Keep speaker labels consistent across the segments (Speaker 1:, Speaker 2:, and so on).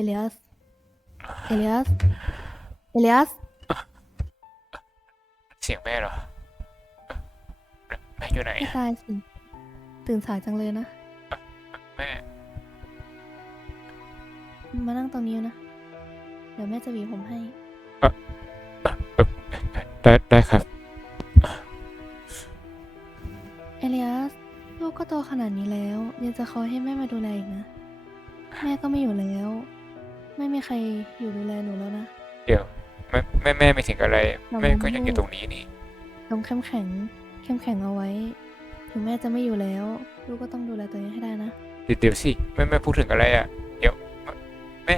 Speaker 1: เอเลียส เอเลียส เอเลียส
Speaker 2: เสียงแม่เหรอแม่อยู่ไหน
Speaker 1: ไม่ตายสิ ตื่นสายจังเลยนะ
Speaker 2: แม่
Speaker 1: มานั่งตรงนี้นะ เดี๋ยวแม่จะหวีผมให้
Speaker 2: ได้ได้ครับ
Speaker 1: เอเลียส ลูกก็โตขนาดนี้แล้ว ยังจะคอยให้แม่มาดูแลอีกนะ แม่ก็ไม่อยู่แล้ว ไม่มีใครอยู่ดูแลหนูแล้วนะ
Speaker 2: เดี๋ยวแม่แม่แม่ไม่ถึงอะไร
Speaker 1: เรา
Speaker 2: แม่ก็
Speaker 1: ไม่
Speaker 2: ยังอยู่ตรงนี้นี่
Speaker 1: ต้องเข้มแข็งเข้มแข็งเอาไว้ ถึงแม่จะไม่อยู่แล้ว ลูกก็ต้องดูแลตัวเองให้ได้นะ
Speaker 2: เดี๋ยวเดี๋ยวสิแม่แม่พูดถึงอะไรอะ เดี๋ยวแม่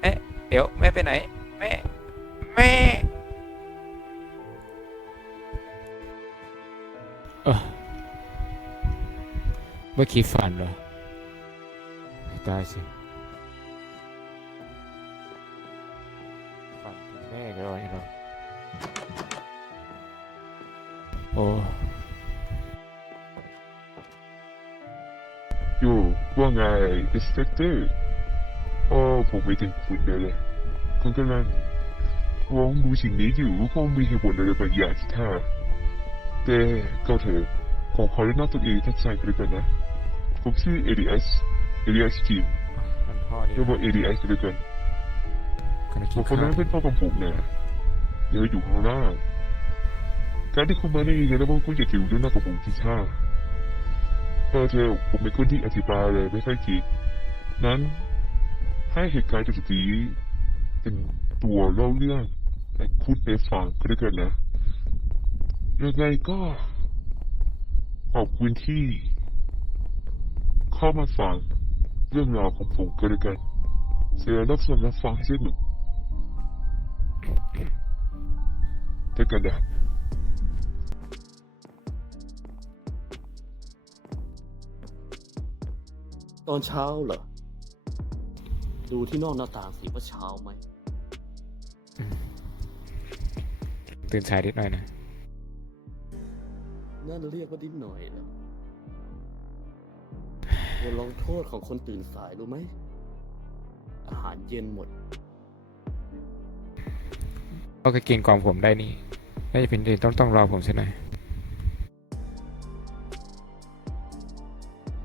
Speaker 2: แม่เดี๋ยวแม่ไปไหน แม่แม่
Speaker 3: เออเมื่อกี้ฝันเหรอตายสิ โอ้
Speaker 4: โย่ว่าไงอินสเปกเตอร์อ๋อผมไม่ถึงคุณเลยเลยคุณกำลังมองดูสิ่งนี้อยู่คงมีเหตุผลอะไรบางอย่างที่ท่าแต่ก็เถอะผมขอแนะนำตัวเองทักทายกันเลยกันนะผมชื่อเอดีเอสเอดีเอสทีม
Speaker 3: มันพ่อนี่
Speaker 4: เรียกว่าเอดีเอสกันเลยกัน
Speaker 3: กำลัง
Speaker 4: ผ
Speaker 3: กิน
Speaker 4: มคน
Speaker 3: ข้า
Speaker 4: นั้
Speaker 3: วน
Speaker 4: เป็นพ่อของผมนะเดี๋ยวอยู่ข้างล่าง การที่คุณมานี่แสดงว่าคุณจะถึงด้วยหน้ากับผมที่ท่าเออเธอผมเป็นคนที่อธิบายเลยไม่ค่อยคิดนั้นให้เหตุการณ์จุดนี้เป็นตัวเล่าเรื่องให้คุณไปฟังก็ได้กันนะยังไงก็ขอบคุณที่ เข้ามาฟังเรื่องราวของผมก็ได้กันเสียรับฟังรับฟังให้สนุกได้กันนะ
Speaker 5: ตอนเช้าเหรอ ดูที่นอกหน้าต่างสิว่าเช้าไหม
Speaker 3: ตื่นสายนิดหน่อยนะ
Speaker 5: นั่นเรียกว่าดิ้นหน่อยเหรอบทลงโทษของคนตื่นสายรู้ไหม อาหารเย็นหมด
Speaker 3: ก็ก็กินก่อนผมได้นี่ไม่จำเป็นต้องต้องรอผมใช่ไหม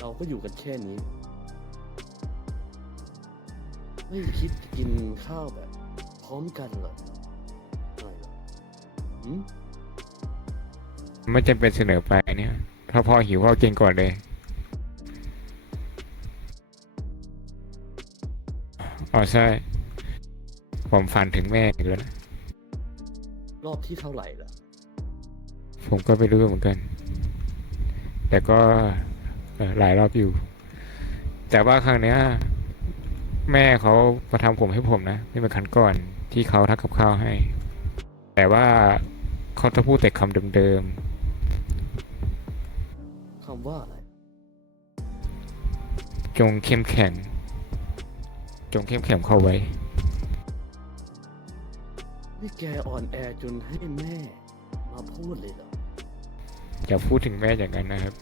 Speaker 5: เราก็อยู่กันแค่นี้ ไม่คิดจะกินข้าวแบบ พร้อมกันเหรอไม่หรอหืม
Speaker 3: ไม่จำเป็นเสนอไปเนี่ย ถ้าพ่อหิวพ่อกินก่อนเลย อ๋อใช่ ผมฝันถึงแม่อีกแล้วนะ
Speaker 5: รอบที่เท่าไหร่ล่ะ
Speaker 3: ผมก็ไม่รู้เหมือนกัน แต่ก็เอ่อหลายรอบอยู่ แต่ว่าครั้งเนี้ย แม่เขามาทำผมให้ผมนะไม่เหมือนครั้งก่อนที่เขาทักกับข้าวให้ แต่ว่าเขาจะพูดแต่คำเดิม
Speaker 5: คำว่าอะไร
Speaker 3: ๆจงเข้มแข็ง จงเข้มแข็งเข้าไว้
Speaker 5: นี่แกอ่อนแอจนให้แม่ มาพูดเลยเหรอ
Speaker 3: อย่าพูดถึงแม่อย่างนั้นนะครับ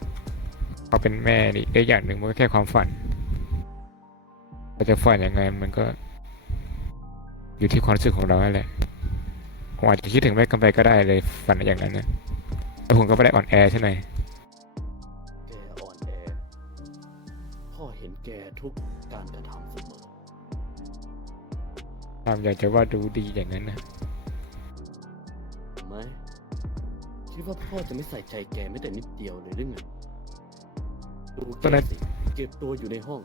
Speaker 3: เขาเป็นแม่นี่ได้อย่างหนึ่งมันก็แค่ความฝัน เราจะฝันยังไงมันก็ อยู่ที่ความรู้สึกของเรานั่นแหละผมอาจจะคิดถึงแม่กันไปก็ได้เลยฝันอย่างนั้นนะแต่ผมก็ไม่ได้อ่อนแอใช่ไหม
Speaker 5: แกอ่อนแอ พ่อเห็นแกทุกการกระทำเสมอ
Speaker 3: ตามอยากจะว่าดูดีอย่างนั้นนะ
Speaker 5: เห็นไหมคิดว่าพ่อจะไม่ใส่ใจแกไม่แต่นิดเดียวเลยหรือไงดูแกสิเก็บตัวอยู่ในห้อง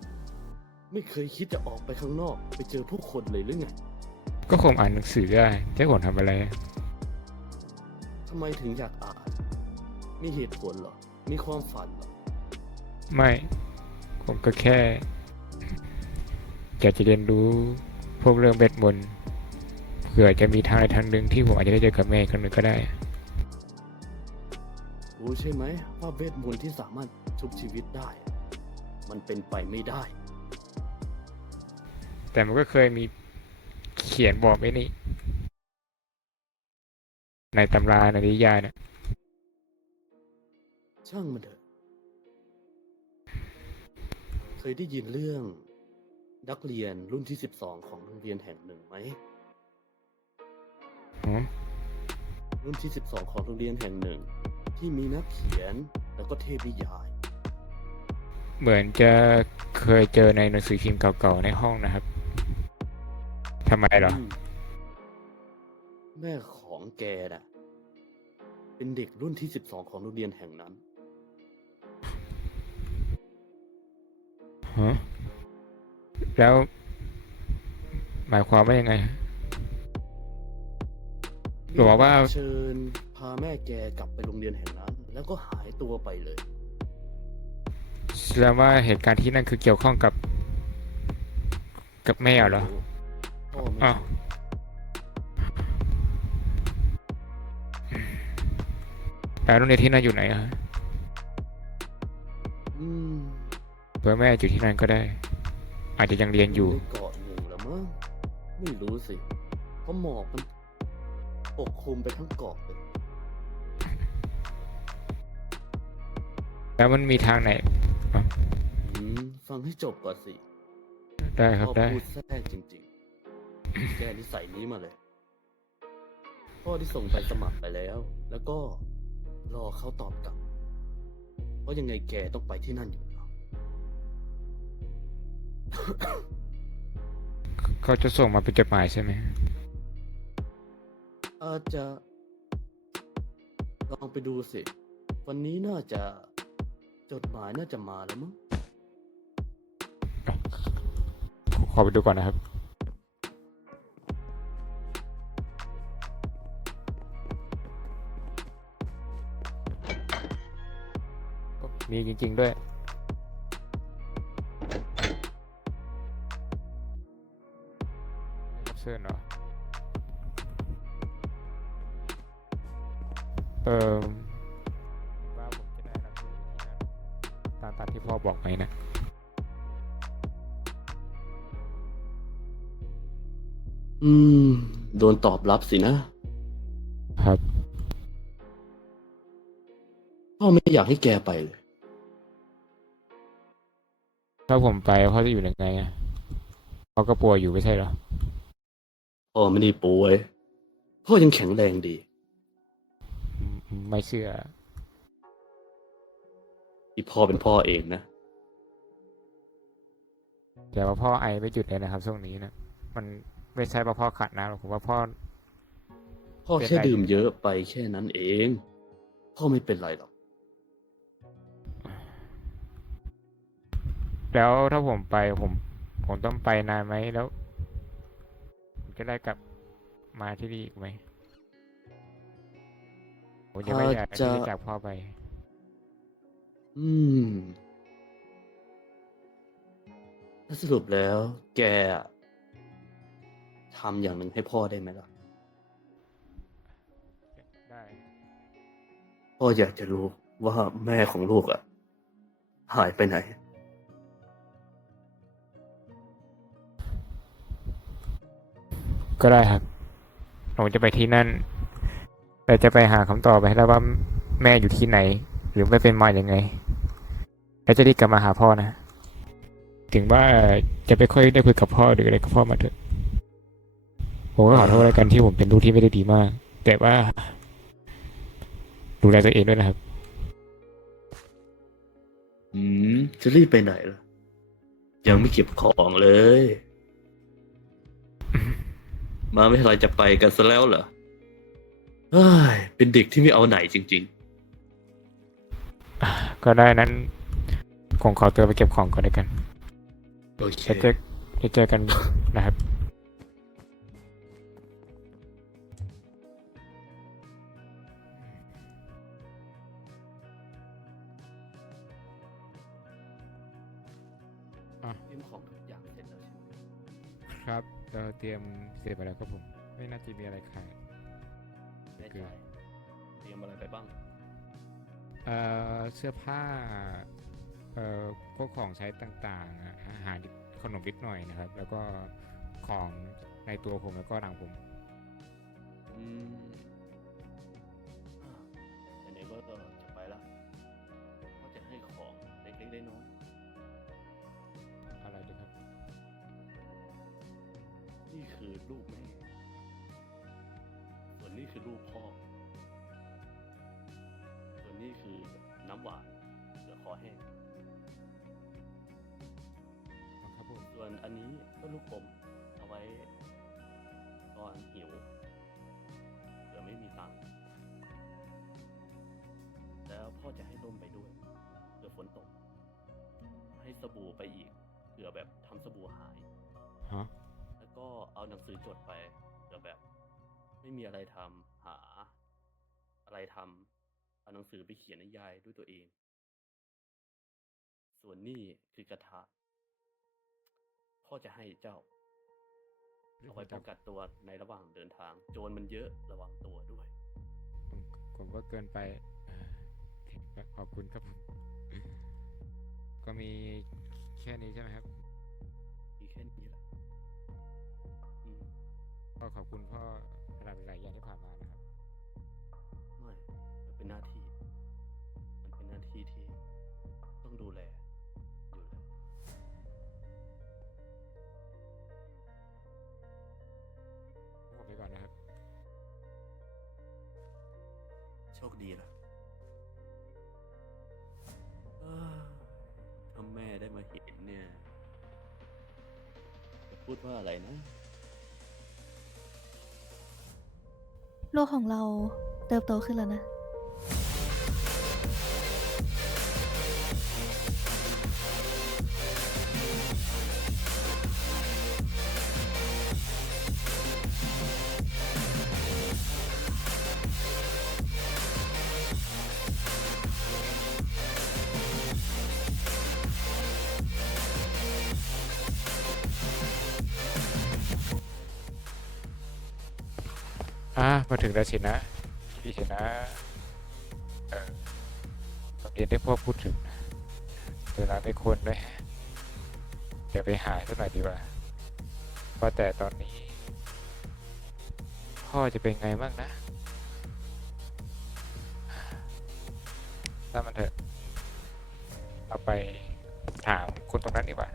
Speaker 5: ไม่เคยคิดจะออกไปข้างนอก ไปเจอผู้คนเลยหรือไง
Speaker 3: ก็คงอ่านหนังสือได้จะผมทำอะไร
Speaker 5: ทำไมถึงอยากอ่าน มีเหตุผลเหรอ มีความฝันเหรอ
Speaker 3: ไม่ ผมก็แค่อยากจะเรียนรู้พวกเรื่องเบ็ดมนต์เผื่อจะมีทางใดทางหนึ่งที่ผมอาจจะได้เจอกับแม่อีกครั้งหนึ่งก็ได้
Speaker 5: รู้ใช่ไหมว่าเวทมนต์ที่สามารถชุบชีวิตได้ มันเป็นไปไม่ได้
Speaker 3: แต่มันก็เคยมีเขียนบอกไว้นี่ ในตำราในนิยายเนี่ย
Speaker 5: ช่างมันเถอะ เคยได้ยินเรื่องนักเรียนรุ่นที่สิบสองของโรงเรียนแห่งหนึ่งไหม
Speaker 3: หืม
Speaker 5: รุ่นที่สิบสองของโรงเรียนแห่งหนึ่ง ที่มีนักเขียนแล้วก็เทพนิยาย
Speaker 3: เหมือนจะเคยเจอในหนังสือพิมพ์เก่าๆในห้องนะครับ ทำไมเหรอ
Speaker 5: มแม่ของแกน่ะ เป็นเด็กรุ่นที่สิบสองของโรงเรียนแห่งนั้น
Speaker 3: ฮะ แล้ว หมายความว่ายังไง หรือว่า
Speaker 5: เชิญพาแม่แกกลับไปโรงเรียนแห่งนั้น แล้วก็หายตัวไปเลย
Speaker 3: แสดงว่าเหตุการณ์ที่นั่นคือเกี่ยวข้องกับ กับแม่เหรอ
Speaker 5: พ่อไม่
Speaker 3: อ้าว
Speaker 5: รู้
Speaker 3: แล้วโรงเรียนที่นั่นอยู่ไหนอะฮะ
Speaker 5: อืม
Speaker 3: เผื่อแม่อยู่ที่นั่นก็ได้ อาจจะยังเรียนอยู่
Speaker 5: ในเกาะหนึ่งแล้วมั้งไม่รู้สิ เพราะหมอกมันปกคลุมไปทั้งเกาะเลย
Speaker 3: แล้วมันมีทางไหน
Speaker 5: อืมฟังให้จบก่อนสิ
Speaker 3: ได้ครับ
Speaker 5: พ่อ
Speaker 3: ได้
Speaker 5: พูดแทรกจริงๆ แกนิสัยนี้มาเลยพ่อที่ส่งไปสมัครไปแล้ว แล้วก็รอเขาตอบกลับ เพราะยังไงแกต้องไปที่นั่นอยู่แล้ว
Speaker 3: เขาจะส่งมาเป็นจดหมายใช่ไหม
Speaker 5: อาจจะลองไปดูสิ วันนี้น่าจะจดหมายน่าจะมาแล้วมั้ง
Speaker 3: ขอไปดูก่อนนะครับ มีจริง ๆ ด้วยรับเชิญเหรอเออว่าผมจะได้รับเชิญไปที่นั่นตามตามที่พ่อบอกไหมนะ
Speaker 5: อืม โดนตอบรับสินะ
Speaker 3: ครับ
Speaker 5: พ่อไม่อยากให้แกไปเลย
Speaker 3: ถ้าผมไปพ่อจะอยู่ยังไงอะพ่อก็ป่วยอยู่ไม่ใช่เหรอ
Speaker 5: พ่อไม่ได้ป่วย พ่อยังแข็งแรงดี
Speaker 3: อืมไม่เชื่อ
Speaker 5: ที่พ่อเป็นพ่อเองนะ
Speaker 3: แต่ว่าพ่อไอไม่หยุดเลยนะครับช่วงนี้นะ มันไม่ใช่ว่าพ่อขาดน้ำหรอกผมว่าพ่อ
Speaker 5: พ่อ
Speaker 3: เป็น
Speaker 5: แค่
Speaker 3: ไร
Speaker 5: ดื่มเยอะไปแค่นั้นเอง พ่อไม่เป็นไรหรอก
Speaker 3: แล้วถ้าผมไปผมผมต้องไปนานไหมแล้วผมจะได้กลับมาที่นี่อีกไหมผมจะไม่อยาก
Speaker 5: อาจจะ
Speaker 3: ที่จะจากพ่อไป
Speaker 5: อืมถ้าสรุปแล้ว แกอะทำอย่างหนึ่งให้พ่อได้ไหมล่ะ
Speaker 3: ได้
Speaker 5: พ่ออยากจะรู้ว่าแม่ของลูกอะหายไปไหน
Speaker 3: ก็ได้ครับ ผมจะไปที่นั่นแต่จะไปหาคำตอบไปให้ได้ว่าแม่อยู่ที่ไหน หรือไม่เป็นมาอย่างไง แล้วจะรีบกลับมาหาพ่อนะ ถึงว่าจะไม่ค่อยได้คุยกับพ่อหรืออะไรกับพ่อมาเถอะผมก็ขอโทษแล้วกันที่ผมเป็นลูกที่ไม่ได้ดีมาก แต่ว่า ดูแลตัวเองด้วยนะครับ
Speaker 5: อืม จะรีบไปไหนล่ะ ยังไม่เก็บของเลย มาไม่ทันไรจะไปกันซะแล้วเหรอเฮ้ยเป็นเด็กที่ไม่เอาไหนจริง
Speaker 3: ก็ได้นั้นคงขอตัวไปเก็บของก่อนแล้วกัน
Speaker 5: ๆ โอเค
Speaker 3: จะเจอจะเจอกันนะครับ
Speaker 5: เราเต
Speaker 3: รียมเสร็จไปแล้วครับผม ไม่น่าจะมีอะไรขาด
Speaker 5: แน่ใจเตรียมอะไรไปบ้าง
Speaker 3: เอ่อเสื้อผ้า เอ่อพวกของใช้ต่างๆอะอาหารขนมนิดหน่อยนะครับ แล้วก็ของในตัวผมแล้วก็หลังผม
Speaker 5: อืม
Speaker 3: คื
Speaker 5: อลูกแม่ ส่วนนี้คือลูกพ่อ ส่วนนี้คือน้ำหวานเหลือคอแห้ง
Speaker 3: ครับผม
Speaker 5: ส่วนอันนี้ก็ลูกอมเอาไว้ตอนหิวเผื่อไม่มีตังค์ แล้วพ่อจะให้ร่มไปด้วยเผื่อฝนตก ให้สบู่ไปอีกเผื่อแบบทำสบู่หาย
Speaker 3: ฮะ
Speaker 5: แล้ว ก็เอาหนังสือจดไปเผื่อแบบ ไม่มีอะไรทำหา อะไรทำเอาหนังสือไปเขียนนิยายด้วยตัวเอง ส่วนนี่คือกระทะพ่อจะให้เจ้าเอาไว้ป้องกันตัวในระหว่างเดินทาง โจรมันเยอะระวังตัวด้วย
Speaker 3: ผมผมก็เกินไปอ่อขอบคุณครับผมก็มีแค่นี้ใช่ไหมครับ ก็ขอบคุณพ่อสำหรับหลายอย่างที่ผ่านมานะครับ
Speaker 5: ไม่มันเป็นหน้าที่ มันเป็นหน้าที่ที่ต้องดูแลอยู่แล้ว
Speaker 3: ผมไปก่อนนะครับ
Speaker 5: โชคดีล่ะเอ้อถ้าแม่ได้มาเห็นเนี่ย จะพูดว่าอะไรนะ
Speaker 1: ลูกของเราเติบโตขึ้นแล้วนะ
Speaker 2: อะมาถึงแล้วสินะพี่สินะเออโรงเรียนที่พ่อพูดถึงเวลาไม่ควรด้วยเดี๋ยวไปหาสักหน่อยดีกว่าว่าแต่ตอนนี้ พ่อจะเป็นไงบ้างนะถ้ามันเถอะเราไปถามคนตรงนั้นดีกว่า